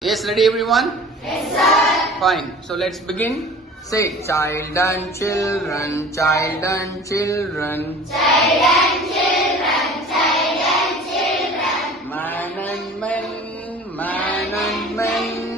Yes, ready everyone? Yes, sir. Fine. So let's begin. Say child and children, child and children. Child and children, child and children. Man and men, man and men.